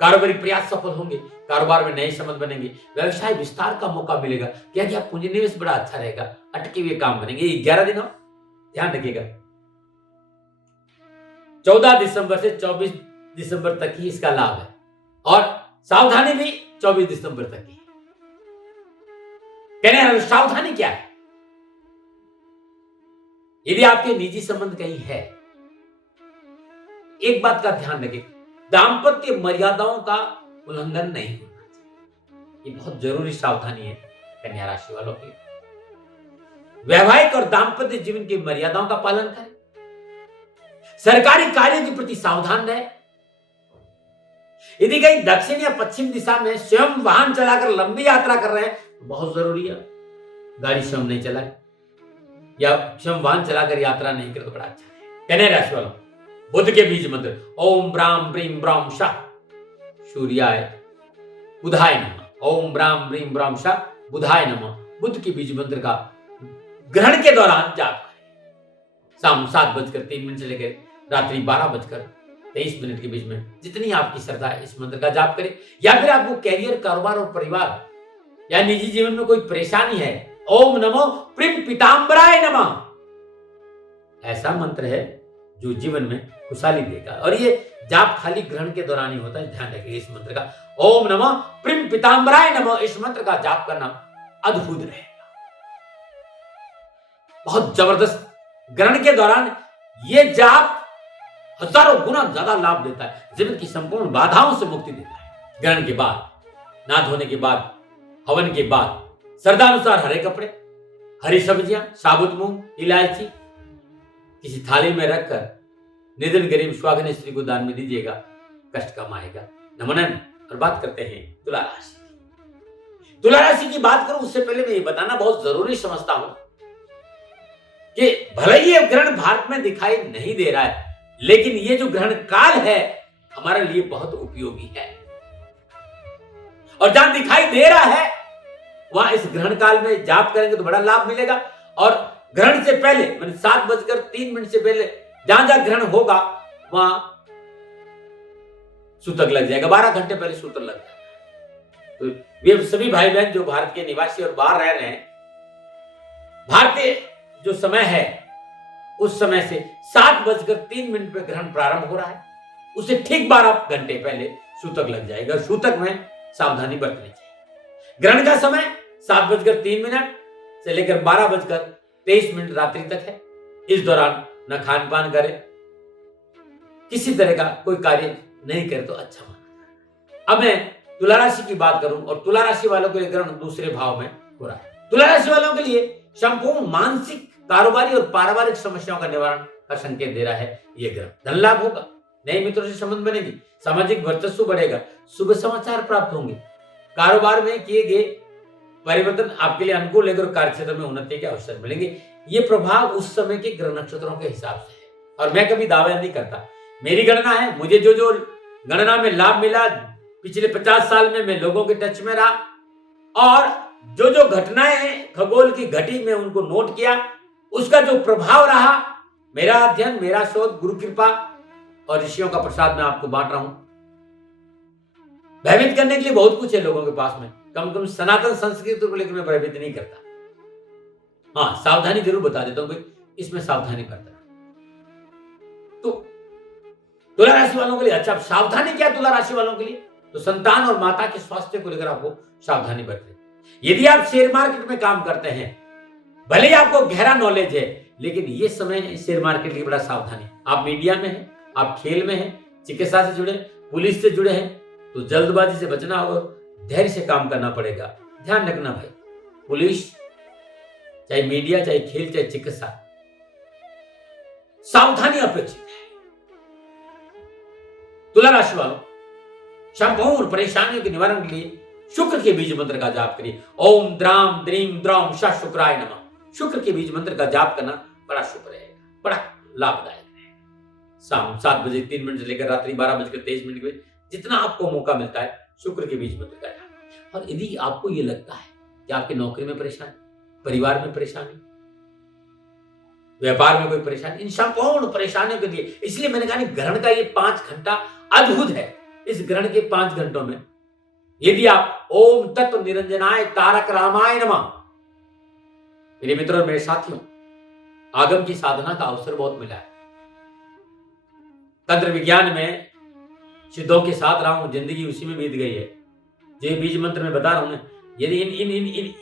कारोबारी प्रयास सफल होंगे, कारोबार में नए संबंध बनेंगे, व्यवसाय विस्तार का मौका मिलेगा। क्या क्या पूंजी निवेश बड़ा अच्छा रहेगा, अटके हुए काम बनेंगे। 11 दिन ध्यान रखिएगा, 14 दिसंबर से 24 दिसंबर तक ही इसका लाभ है, और सावधानी भी 24 दिसंबर तक ही। कन्या सावधानी क्या है? यदि आपके निजी संबंध कहीं है, एक बात का ध्यान रखें, दाम्पत्य मर्यादाओं का उल्लंघन नहीं होना चाहिए। ये बहुत जरूरी सावधानी है कन्या राशि वालों की। वैवाहिक और दाम्पत्य जीवन की मर्यादाओं का पालन करें। सरकारी कार्य के प्रति सावधान रहे। यदि कहीं दक्षिण या पश्चिम दिशा में स्वयं वाहन चलाकर लंबी यात्रा कर रहे हैं तो बहुत जरूरी है गाड़ी स्वयं नहीं चलाए, या स्वयं वाहन चलाकर यात्रा नहीं करे तो बड़ा अच्छा है। कन्या राशि वालों, बुध के बीज मंत्र ओम ब्राम ब्रीम ब्राम शाह सूर्याय बुधाय नमः, ओम ब्राम ब्रीम ब्राम शाह बुधाय नमः, बुध के बीज मंत्र का ग्रहण के दौरान जाप करें। शाम 7:03 से लेकर रात्रि 12:23 के बीच में जितनी आपकी श्रद्धा है इस मंत्र का जाप करें। या फिर आपको कैरियर, कारोबार और परिवार या निजी जीवन में कोई परेशानी है, ओम नमो प्रिम पीतांबराय नमः, ऐसा मंत्र है जो जीवन में खुशहाली देगा। और ये जाप खाली ग्रहण के दौरान ही होता है, ध्यान रखिए इस मंत्र का। ओम नमः प्रिम पीतांबराय नमः, इस मंत्र का जाप करना अद्भुत रहेगा, बहुत जबरदस्त। ग्रहण के दौरान ये जाप हजारों गुना ज्यादा लाभ देता है, जीवन की संपूर्ण बाधाओं से मुक्ति देता है। ग्रहण के बाद, ना धोने के बाद, हवन के बाद श्रद्धानुसार हरे कपड़े, हरी सब्जियां, साबुत मूंग, इलायची किसी थाली में रखकर निर्धन गरीब स्वागन स्त्री को दान में दीजिएगा, कष्ट कम आएगा। नमन। और बात करते हैं तुला राशि। तुला राशि की बात करूं उससे पहले मैं ये बताना बहुत जरूरी समझता हूं कि भले ही ये ग्रहण भारत में दिखाई नहीं दे रहा है, लेकिन ये जो ग्रहण काल है हमारे लिए बहुत उपयोगी है। और जहां दिखाई दे रहा है वहां इस ग्रहण काल में जाप करेंगे तो बड़ा लाभ मिलेगा। और ग्रहण से पहले मैंने 7:03 से पहले जहां जहां ग्रहण होगा वहां सूतक लग जाएगा, 12 घंटे पहले सूतक लग जाएगा। तो ये सभी भाई बहन जो भारत के निवासी और बाहर रह रहे हैं, भारतीय जो समय है उस समय से 7:03 पे ग्रहण प्रारंभ हो रहा है, उसे ठीक 12 घंटे पहले सूतक लग जाएगा। सूतक में सावधानी बरतनी चाहिए। ग्रहण का समय 7:03 से लेकर 12:23 रात्रि तक है। इस दौरान न खान पान करें, किसी तरह का कोई कार्य नहीं करे तो अच्छा माना। अब मैं तुला राशि की बात करूं और तुला राशि वालों के लिए ग्रहण दूसरे भाव में हो रहा है। तुला राशि वालों के लिए संपूर्ण मानसिक, कारोबारी और पारिवारिक समस्याओं का निवारण का संकेत दे रहा है यह ग्रहण। धन लाभ होगा, नए मित्रों से संबंध बनेगी, सामाजिक वर्चस्व बढ़ेगा, शुभ समाचार प्राप्त होंगे, कारोबार में किए गए परिवर्तन आपके लिए अनुकूल लेकर कार्य क्षेत्र में उन्नति के अवसर मिलेंगे। ये प्रभाव उस समय के ग्रह नक्षत्रों के हिसाब से है और मैं कभी दावा नहीं करता, मेरी गणना है। मुझे जो जो गणना में लाभ मिला पिछले 50 साल में मैं लोगों के टच में रहा और जो जो घटनाएं खगोल की घटी में उनको नोट किया, उसका जो प्रभाव रहा, मेरा अध्ययन, मेरा शोध, गुरु कृपा और ऋषियों का प्रसाद मैं आपको बांट रहा हूं। भयभीत करने के लिए बहुत कुछ है लोगों के पास में, कम से कम सनातन संस्कृति को लेकर मैं भयभीत नहीं करता। हाँ, सावधानी जरूर बता देता हूं भाई, इसमें सावधानी बरतना। तो तुला राशि वालों के लिए अच्छा सावधानी क्या है? तुला राशि वालों के लिए तो संतान और माता के स्वास्थ्य को लेकर आपको सावधानी बरतनी। यदि आप शेयर मार्केट में काम करते हैं, भले ही आपको गहरा नॉलेज है, लेकिन ये समय शेयर मार्केट के लिए बड़ा सावधानी। आप मीडिया में हैं, आप खेल में हैं, चिकित्सा से जुड़े, पुलिस से जुड़े हैं, तो जल्दबाजी से बचना होगा, धैर्य से काम करना पड़ेगा। ध्यान रखना भाई, पुलिस चाहे मीडिया, चाहे खेल, चाहे चिकित्सा, सावधानी अपेक्षित है। तुला राशि वालों, संपूर्ण परेशानियों के निवारण के लिए शुक्र के बीज मंत्र का जाप करिए। ओम द्राम द्रीम द्रौम श शुक्राय नमः। शुक्र के बीज मंत्र का जाप करना बड़ा शुभ रहेगा, बड़ा लाभदायक रहेगा। शाम 7:03 से लेकर रात्रि 12:23 के बीच जितना आपको मौका मिलता है शुक्र के बीज मंत्र का जाप। और यदि आपको यह लगता है कि आपकी नौकरी में परेशानी, परिवार में परेशानी, व्यापार में कोई परेशानी, इन संपूर्ण परेशानियों के लिए, इसलिए मैंने कहा ग्रहण का ये 5 घंटा अद्भुत है। इस ग्रहण के 5 घंटों में यदि आप ओम तत्व निरंजनाय तारक रामाय नमः, मेरे मित्रों और मेरे साथियों, आगम की साधना का अवसर बहुत मिला है। तंत्र विज्ञान में सिद्धों के साथ रहा हूं, जिंदगी उसी में बीत गई है। जो बीज मंत्र में बता रहा हूं, यदि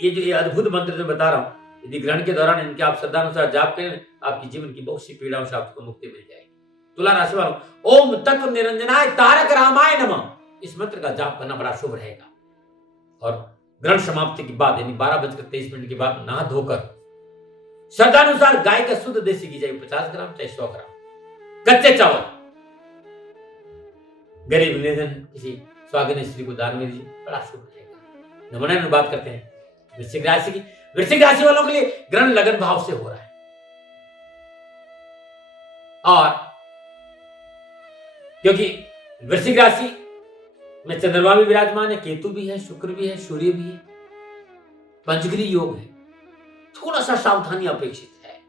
ये जो अद्भुत मंत्र जो बता रहा हूं, यदि ग्रहण के दौरान इनके आप श्रद्धानुसार जाप करें, आपकी जीवन की बहुत सी पीड़ाओं से आपको मुक्ति मिल जाएगी। तुला राशि वालों, ओम तत्व निरंजनाय तारक रामाय नमः, इस मंत्र का जाप करना बड़ा शुभ रहेगा। और ग्रहण समाप्ति के बाद यानी 12:23 के बाद नहा धोकर श्रद्धानुसार गाय का शुद्ध देसी घी, चाहे 50 ग्राम चाहे 100 ग्राम, कच्चे चावल गरीब निर्धन किसी स्वागन स्त्री को दान में दीजिए, बड़ा शुभ रहेगा। नमूने में बात करते हैं वृश्चिक राशि की। वृश्चिक राशि वालों के लिए ग्रहण लगन भाव से हो रहा है और क्योंकि वृश्चिक राशि में चंद्रमा भी विराजमान है, केतु भी है, शुक्र भी है, सूर्य भी है, पंचग्री योग है, थोड़ा सा सावधानी अपेक्षित है।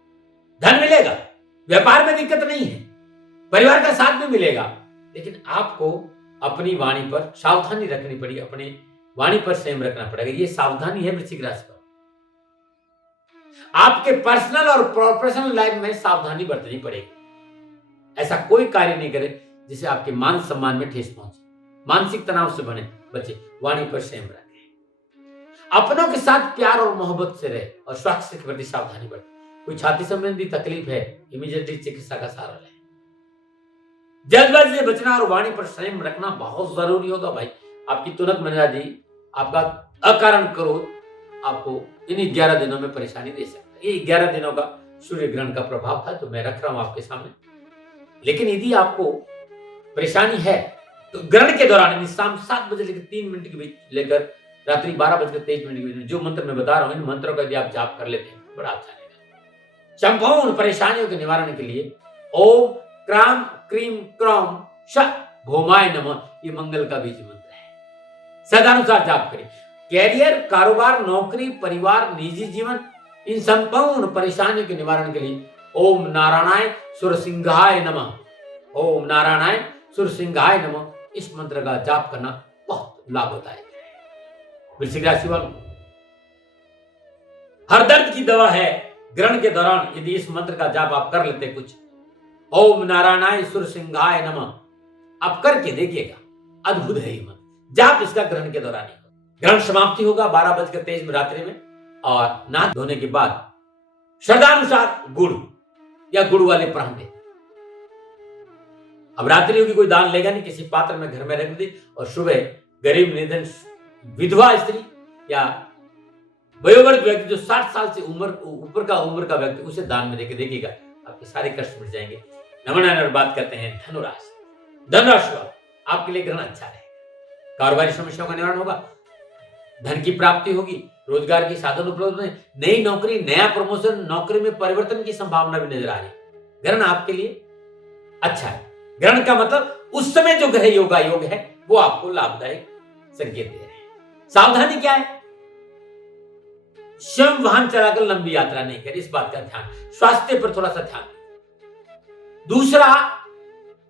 धन मिलेगा, व्यापार में दिक्कत नहीं है, परिवार का साथ भी मिलेगा, लेकिन आपको अपनी वाणी पर सावधानी रखनी पड़ेगी, अपनी वाणी पर संयम रखना पड़ेगा। ये सावधानी है वृश्चिक राशि पर। आपके पर्सनल और प्रोफेशनल लाइफ में सावधानी बरतनी पड़ेगी। ऐसा कोई कार्य नहीं करें जिसे आपके मान सम्मान में ठेस पहुंचे, मानसिक तनाव से बचे, वाणी पर संयम रखें, अपनों के साथ प्यार और मोहब्बत से रहे और स्वास्थ्य के प्रति सावधानी बरतें। कोई छाती संबंधी तकलीफ है, इमीडिएटली चिकित्सा का सहारा लें। जल्दबाजी से बचना और वाणी पर संयम रखना बहुत जरूरी होगा भाई। आपकी तुरंत मिजाजी, आपका अकारण क्रोध आपको इन 11 दिनों में परेशानी दे सकता है। ये 11 दिनों का सूर्य ग्रहण का प्रभाव था जो मैं रख रहा हूं आपके सामने। लेकिन यदि आपको परेशानी है तो ग्रहण के दौरान शाम 7 बजे लेकर 3 मिनट के बीच लेकर रात्रि 12:23 के बीच जो मंत्र मैं बता रहा हूं, इन मंत्रों का यदि आप जाप कर लेते हैं बड़ा अच्छा रहेगा। संपूर्ण परेशानियों के निवारण के लिए ओम क्राम क्रीम क्रौम श भौमाय नमः, ये मंगल का बीज मंत्र है। सदानुसार जाप करें। कैरियर, कारोबार, नौकरी, परिवार, निजी जीवन, इन संपूर्ण परेशानियों के निवारण के लिए ओम नारायणाय सुरसिंहाय नमः, ओम नारायणाय सुरसिंहाय नमः, इस मंत्र का जाप करना बहुत लाभदायक है। वृश्चिक राशि वालों, हर दर्द की दवा है। ग्रहण के दौरान यदि इस मंत्र का जाप आप कर लेते कुछ, ओम नारायणाय सुरसिंहाय नमः, आप करके देखिएगा, अद्भुत है ये मंत्र। जाप इसका ग्रहण के दौरान ही। ग्रहण समाप्ति होगा 12:23 रात्रि में, और नहा धोने के बाद श्रद्धानुसार गुड़ या गुड़ वाले परांठे, अब रात्रि होगी कोई दान लेगा नहीं, किसी पात्र में घर में रख दी, और सुबह गरीब निर्धन विधवा स्त्री या वयोवृद्ध व्यक्ति जो 60 साल से ऊपर का व्यक्ति, उसे दान में देके देखिएगा, आपके सारे कष्ट मिट जाएंगे। नमन। और बात करते हैं धनुराशि। धनुराशि वालों, आपके लिए ग्रहण अच्छा रहेगा। कारोबारी समस्याओं का निवारण होगा, धन की प्राप्ति होगी, रोजगार की साधन उपलब्ध है, नई नौकरी, नया प्रमोशन, नौकरी में परिवर्तन की संभावना भी नजर आ रही है। ग्रहण आपके लिए अच्छा है। ग्रहण का मतलब उस समय जो ग्रह योग है वो आपको लाभदायक संकेत दे रहे हैं। सावधानी क्या है? स्वयं वाहन चलाकर लंबी यात्रा नहीं करें, इस बात का ध्यान। स्वास्थ्य पर थोड़ा सा ध्यान। दूसरा,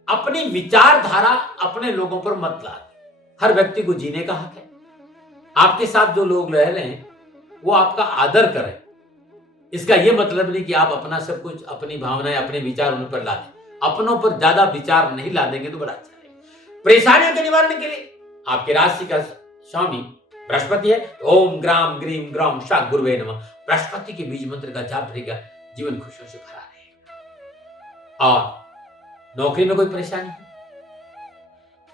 अपनी विचारधारा अपने लोगों पर मत ला। हर व्यक्ति को जीने का हक है। आपके साथ जो लोग रह रहे हैं वो आपका आदर करें। इसका यह मतलब नहीं कि आप अपना सब कुछ, अपनी भावनाएं, अपने विचार उन पर ला दें। अपनों पर ज्यादा विचार नहीं ला देंगे तो बड़ा अच्छा रहेगा। परेशानियों के निवारण के लिए आपके राशि का स्वामी बृहस्पति है। ओम ग्राम ग्रीम ग्राम शाह गुरुवे नमः, बृहस्पति के बीज मंत्र का जाप रहेगा, जीवन खुशियों से भरा रहेगा। और नौकरी में कोई परेशानी है,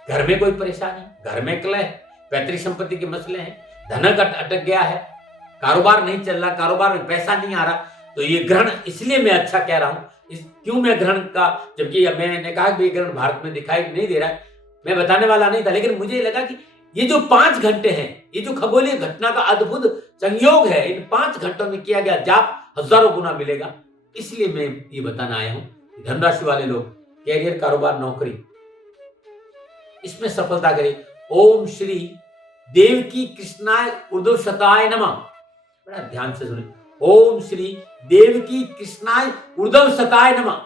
घर में कोई परेशानी, घर में कलह, पैतृक संपत्ति के मसले हैं, धन अटक गया है, कारोबार नहीं चल रहा, कारोबार में पैसा नहीं आ रहा, तो ये ग्रहण, इसलिए मैं अच्छा कह रहा हूं। क्यों मैं ग्रहण का, जबकि मैंने कहा कि ग्रहण भारत में दिखाई नहीं दे रहा है, मैं बताने वाला नहीं था, लेकिन मुझे लगा कि ये जो 5 घंटे हैं, ये जो खगोलीय घटना का अद्भुत संयोग है, इन 5 घंटों में किया गया जाप हजारों गुना मिलेगा, इसलिए मैं ये बताना आया हूं। धनराशि वाले लोग कैरियर, कारोबार, नौकरी, इसमें सफलता करें। ओम श्री देवकी कृष्णाय ऊर्ध्वशताय नमः, बड़ा ध्यान से सुनिए। ओम श्री देवकी कृष्णाय ऊर्ध्वशताय नमः,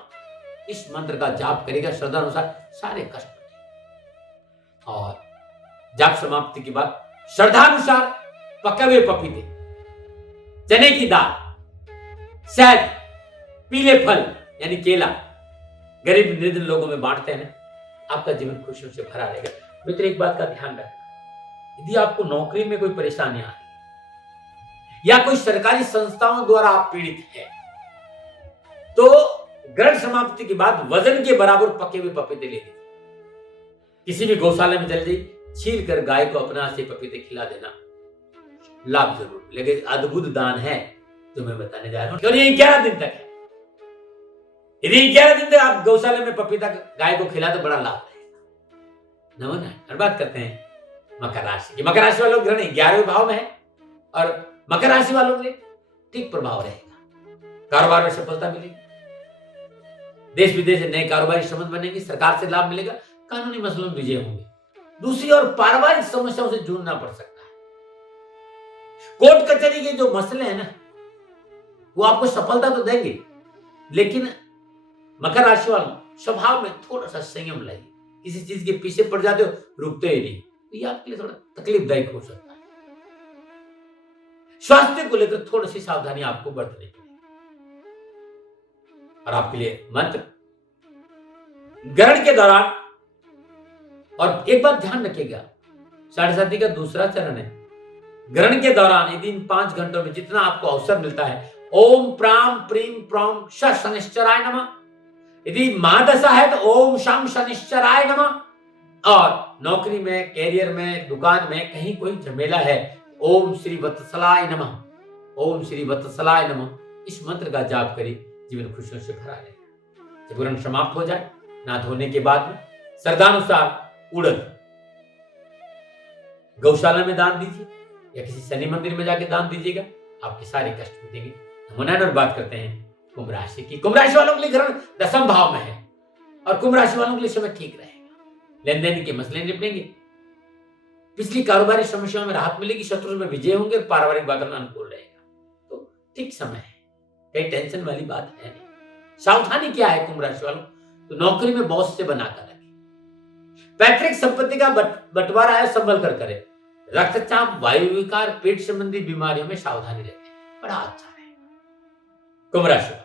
इस मंत्र का जाप करेगा, श्रद्धा अनुसार सारे कष्ट। और जाप समाप्ति के बाद श्रद्धानुसार पके हुए पपीते, चने की दाल, शहद, पीले फल यानी केला गरीब निर्धन लोगों में बांटते हैं, आपका जीवन खुशियों से भरा रहेगा। मित्र, एक बात का ध्यान रखना, यदि आपको नौकरी में कोई परेशानी आ रही है या कोई सरकारी संस्थाओं द्वारा आप पीड़ित हैं, तो ग्रहण समाप्ति के बाद वजन के बराबर पके हुए पपीते ले लीजिए। किसी भी गौशाला में चले जाइए, छील कर गाय को अपना से पपीते खिला देना, लाभ जरूर मिलेगा। अद्भुत दान है जो मैं बताने जा रहा हूं, और ये 11 दिन तक है। यदि 11 दिन तक आप गौशाला में पपीता गाय को खिला तो बड़ा लाभ रहेगा। नमन है। और बात करते हैं मकर राशि की। मकर राशि वालों का ग्रहण 11वें भाव में है, और मकर राशि वालों के लिए ठीक प्रभाव रहेगा। कारोबार में सफलता मिलेगी, देश विदेश से नए कारोबारी संबंध बनेंगे, सरकार से लाभ मिलेगा, कानूनी मसलों में विजय होंगे। दूसरी ओर पारिवारिक समस्याओं से जूझना पड़ सकता है। कोर्ट कचहरी के जो मसले हैं ना, वो आपको सफलता तो देंगे, लेकिन मकर राशि वालों स्वभाव में थोड़ा सा संयम लाइए। किसी चीज के पीछे पड़ जाते हो, रुकते ही नहीं, तो ये आपके लिए थोड़ा तकलीफदायक हो सकता है। स्वास्थ्य को लेकर थोड़ी सी सावधानी आपको बरतनी पड़ेगी। और आपके लिए मंत्र ग्रहण के दौरान, और एक बात ध्यान रखिएगा, 7.5 का दूसरा चरण है। ग्रहण के दौरान यदि इन 5 घंटों में जितना आपको अवसर मिलता है, ओम प्राम प्रीम प्रॉम शनिश्चराय नमः। यदि महादशा है तो ओम शम शनिश्चराय नमः। और नौकरी में, कैरियर में, दुकान में कहीं कोई झमेला है, ओम श्री वत्सलाय नमः, ओम श्री वत्सलाय नमः, इस मंत्र का जाप करिए, जीवन खुशियों से भरा रहेगा। जब ग्रहण समाप्त हो जाए, ना धोने के बाद में श्रद्धानुसार उड़द गौशाला में दान दीजिए, या किसी शनि मंदिर में जाके दान दीजिएगा, आपके सारे कष्ट मिटेंगे। नंबर 9 बात करते हैं कुंभ राशि की। कुंभ राशि वालों के लिए ग्रहण दशम भाव में है और कुंभ राशि वालों के लिए समय ठीक रहेगा। लेन देन के मसले निपटेंगे, पिछली कारोबारी समस्याओं में राहत मिलेगी, शत्रु में विजय होंगे और पारिवारिक वातावरण अनुकूल रहेगा। तो ठीक समय है, कहीं टेंशन वाली बात है नहीं। सावधानी क्या है कुंभ राशि वालों? तो नौकरी में बॉस से बनाकर रखें। पैतृक संपत्ति का बंटवारा है, संभल कर करें। रक्तचाप, वायु विकार, पेट संबंधी बीमारियों में सावधानी रखें, बड़ा अच्छा रहेगा। कुंभ राशि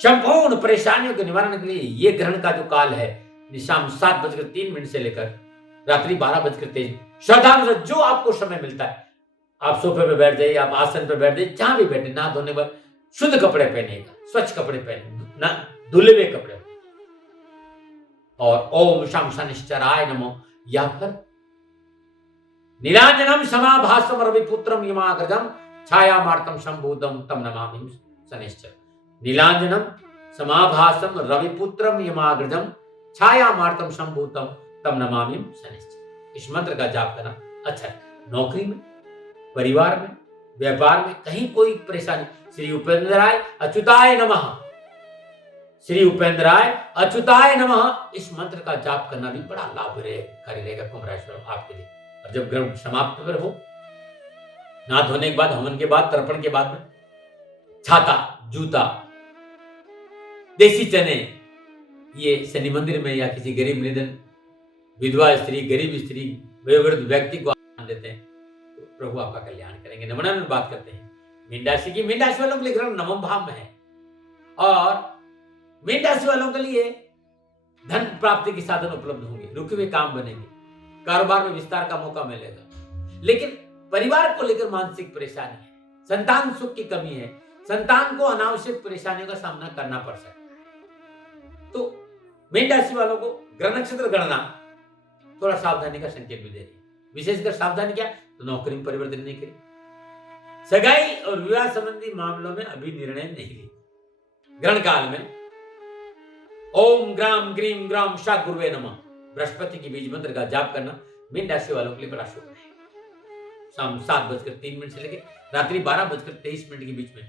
संपूर्ण परेशानियों के निवारण के लिए ये ग्रहण का जो काल है, शाम 7:03 से लेकर रात्रि 12:23। श्रद्धा जो आपको समय मिलता है, आप सोफे पे बैठ जाइए, आप आसन पे बैठ जाइए, जहां भी बैठे, नहा धोने पर शुद्ध कपड़े पहनिएगा, स्वच्छ कपड़े पहने, ना धुले हुए कपड़े। और ओम शम शनिश्चराय नमो या फिर नीलांजनम समाभासम रविपुत्रम यमाग्रजम छायामार्तम शंभूतम तम नमामि शनिश्चर। नीलांजनम समाभासम रविपुत्रम यमाग्रजम छायामार्तम शंभूतम तम नमामि शनिश्चर। इस मंत्र का जाप करना अच्छा है। नौकरी में, परिवार में, व्यापार में कहीं कोई परेशानी, श्री उपेंद्राय अच्युताय नमः, श्री उपेंद्राय अच्युताय नमः, इस मंत्र का जाप करना भी बड़ा लाभकारी रहेगा कुंभ राशि वालों आपके लिए। और जब ग्रहण समाप्त पर हो, नहा धोने के बाद, हवन के बाद, तर्पण के बाद में छाता, जूता, देसी चने ये शनि मंदिर में या किसी गरीब निधन विधवा स्त्री, गरीब स्त्री, वयोवृद्ध व्यक्ति को दान देते हैं, तो प्रभु आपका कल्याण करेंगे। नमूना में बात करते हैं मीन राशि की। मीन राशि वालों के लिए ग्रहण नवम भाव में है और मीन राशि वालों के लिए धन प्राप्ति के साधन उपलब्ध होंगे, रुके हुए काम बनेंगे, कारोबार में विस्तार का मौका मिलेगा। लेकिन परिवार को लेकर मानसिक परेशानी है, संतान सुख की कमी है, संतान को अनावश्यक परेशानियों का सामना करना पड़ सकता है। तो मीन राशि वालों को ग्रह नक्षत्र गणना थोड़ा सावधानी का संकेत भी दे रही है। विशेषकर सावधानी क्या, तो नौकरी में परिवर्तन नहीं करें, सगाई और विवाह संबंधी मामलों में अभी निर्णय नहीं ले। ग्रहण काल में ओम ग्राम ग्रीम ग्राम शा गुरुवे नमः बृहस्पति की बीज मंत्र का जाप करना मीन राशि वालों के लिए बड़ा शुभ है। शाम 7:03 से लेकर रात्रि 12:23 के बीच में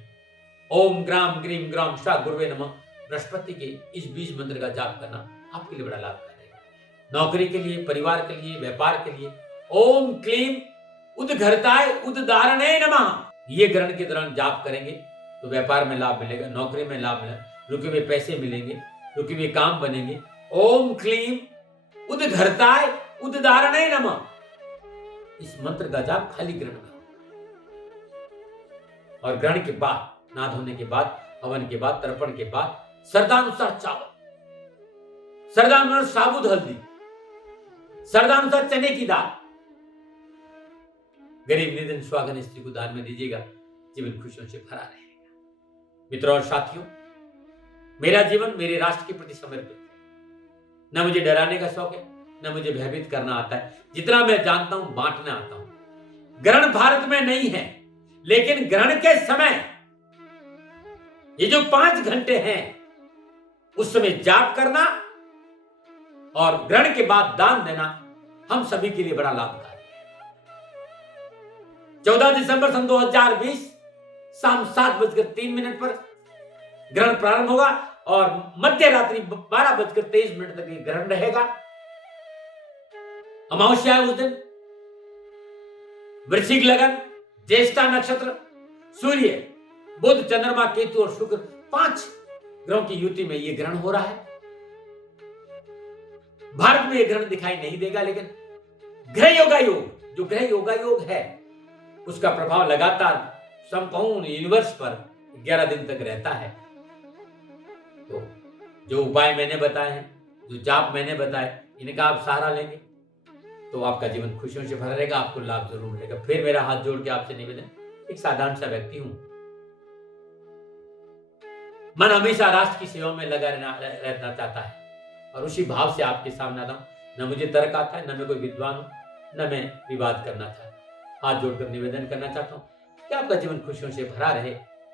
ओम ग्राम ग्रीम ग्राम शा गुरुवे नमः बृहस्पति के इस बीज मंत्र का जाप करना आपके लिए बड़ा लाभकारी है। नौकरी के लिए, परिवार के लिए, व्यापार के लिए ओम क्लीम उद्घरताय उद्धारणे नमः ये ग्रहण के दौरान जाप करेंगे तो व्यापार में लाभ मिलेगा, नौकरी में लाभ मिलेगा, रुके हुए पैसे मिलेंगे, रुके हुए काम बनेंगे। ओम क्लीम उद्घरताय उद्धारणे नमः इस मंत्र का जाप खाली ग्रहण का। और ग्रहण के बाद, नहा धोने के बाद, हवन के बाद, तर्पण के बाद श्रद्धानुसार चावल, श्रद्धानुसार साबुत हल्दी, श्रद्धानुसार चने की दाल गरीब निधन स्वागन स्त्री को दान में दीजिएगा, जीवन खुशियों से भरा रहेगा। मित्रों और साथियों, मेरा जीवन मेरे राष्ट्र के प्रति समर्पित है। न मुझे डराने का शौक है, न मुझे भयभीत करना आता है। जितना मैं जानता हूं बांटना आता हूं। ग्रहण भारत में नहीं है, लेकिन ग्रहण के समय ये जो 5 घंटे हैं उस समय जाप करना और ग्रहण के बाद दान देना हम सभी के लिए बड़ा लाभकारी है। 14 दिसंबर सन 2020 शाम 7:03 पर ग्रहण प्रारंभ होगा और मध्य रात्रि 12:23 तक ये ग्रहण रहेगा। अमावस्या है उस दिन। वृश्चिक लगन, ज्येष्ठा नक्षत्र, सूर्य, बुध, चंद्रमा, केतु और शुक्र 5 ग्रहों की युति में यह ग्रहण हो रहा है। भारत में यह ग्रहण दिखाई नहीं देगा, लेकिन ग्रह योगा योग, जो ग्रह योगा योग है उसका प्रभाव लगातार संपूर्ण यूनिवर्स पर 11 दिन तक रहता है। तो जो उपाय मैंने बताए हैं, जो जाप मैंने बताए, इनका आप सहारा लेंगे तो आपका जीवन खुशियों से भरा रहेगा, आपको लाभ जरूर मिलेगा। फिर मेरा हाथ जोड़ के आपसे निवेदन, एक साधारण सा व्यक्ति हूं, मन हमेशा राष्ट्र की सेवा में लगा रहना चाहता है और उसी भाव से आपके सामने आता हूं। न मुझे तर्क आता है, न मैं कोई विद्वान हूं, न मैं विवाद करना चाहता हूं। हाथ जोड़कर निवेदन करना चाहता हूं कि आपका जीवन खुशियों से भरा रहे,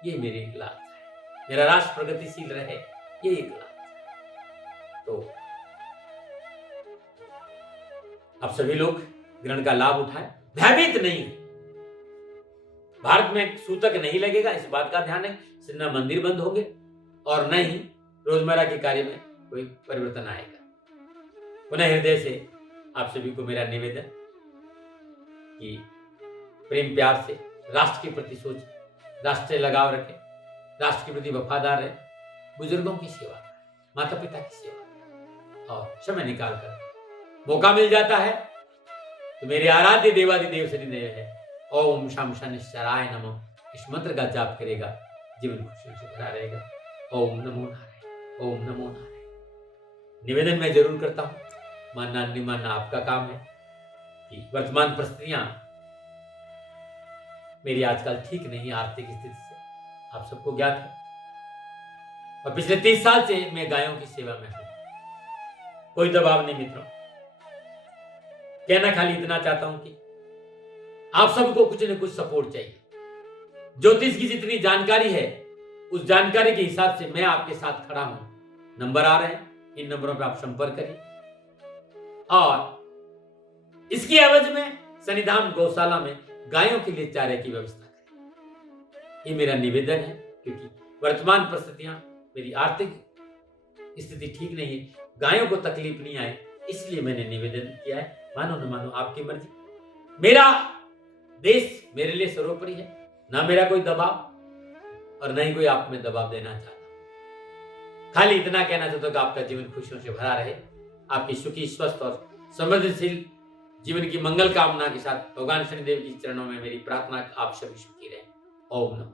ये मेरी एक लालसा है। मेरा राष्ट्र प्रगतिशील रहे, ये एक लालसा है। तो आप सभी लोग ग्रहण का लाभ उठाएं। भयभीत नहीं हो। भारत में सूतक नहीं लगेगा, इस बात का ध्यान है। न मंदिर बंद होंगे और न ही रोजमर्रा के कार्य में कोई परिवर्तन आएगा। पुनः हृदय से आप सभी को मेरा निवेदन कि प्रेम प्यार से राष्ट्र के प्रति सोचें, राष्ट्र से लगाव रखें, राष्ट्र के प्रति वफादार रहें, बुजुर्गों की सेवा करें, माता पिता की सेवा करें और समय निकाल कर मौका मिल जाता है तो मेरे आराध्य देवादिदेव शनिदेव है ओम शम शनिश्चराय नमः इस मंत्र का जाप करेगा, जीवन खुशियों से भरा रहेगा। ओम नमो नारायण, ओम नमो नारायण। निवेदन मैं जरूर करता हूँ, मानना नहीं मानना आपका काम है कि वर्तमान परिस्थितियां मेरी आजकल ठीक नहीं, आर्थिक स्थिति से आप सबको ज्ञात है। और पिछले 30 साल से मैं गायों की सेवा में हूं, कोई दबाव नहीं मित्रों। कहना खाली इतना चाहता हूं कि आप सबको कुछ न कुछ सपोर्ट चाहिए। ज्योतिष की जितनी जानकारी है उस जानकारी के हिसाब से मैं आपके साथ खड़ा हूं। नंबर आ रहे हैं, इन नंबरों पर आप संपर्क करिए और इसकी एवज में सन्निधान गौशाला में गायों के लिए चारे की व्यवस्था करें। ये मेरा निवेदन है क्योंकि वर्तमान परिस्थितियां, मेरी आर्थिक स्थिति ठीक नहीं है, गायों को तकलीफ नहीं आए, इसलिए मैंने निवेदन किया है। मानो न मानो आपकी मर्जी। मेरा देश मेरे लिए सर्वोपरि है, ना मेरा कोई दबाव और न ही कोई आप में दबाव देना चाहता। खाली इतना कहना चाहता हूं कि आपका जीवन खुशियों से भरा रहे, आपकी सुखी, स्वस्थ और समृद्धशील जीवन की मंगल कामना के साथ भगवान शनिदेव के चरणों में मेरी प्रार्थना, आप सभी सुखी रहें। ओम नमः।